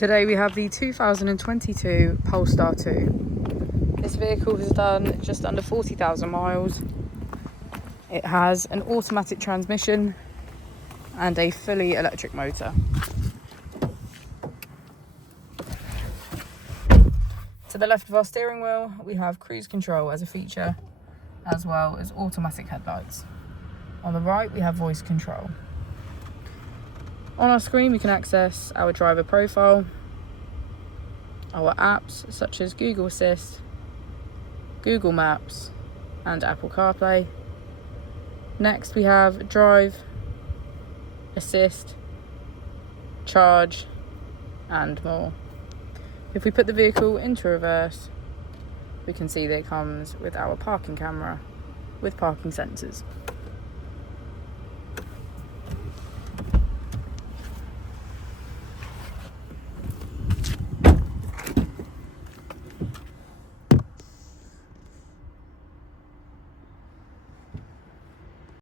Today we have the 2022 Polestar 2. This vehicle has done just under 40,000 miles. It has an automatic transmission and a fully electric motor. To the left of our steering wheel, we have cruise control as a feature, as well as automatic headlights. On the right, we have voice control. On our screen, we can access our driver profile, our apps such as Google Assist, Google Maps, and Apple CarPlay. Next, we have Drive, Assist, Charge, and more. If we put the vehicle into reverse, we can see that it comes with our parking camera with parking sensors.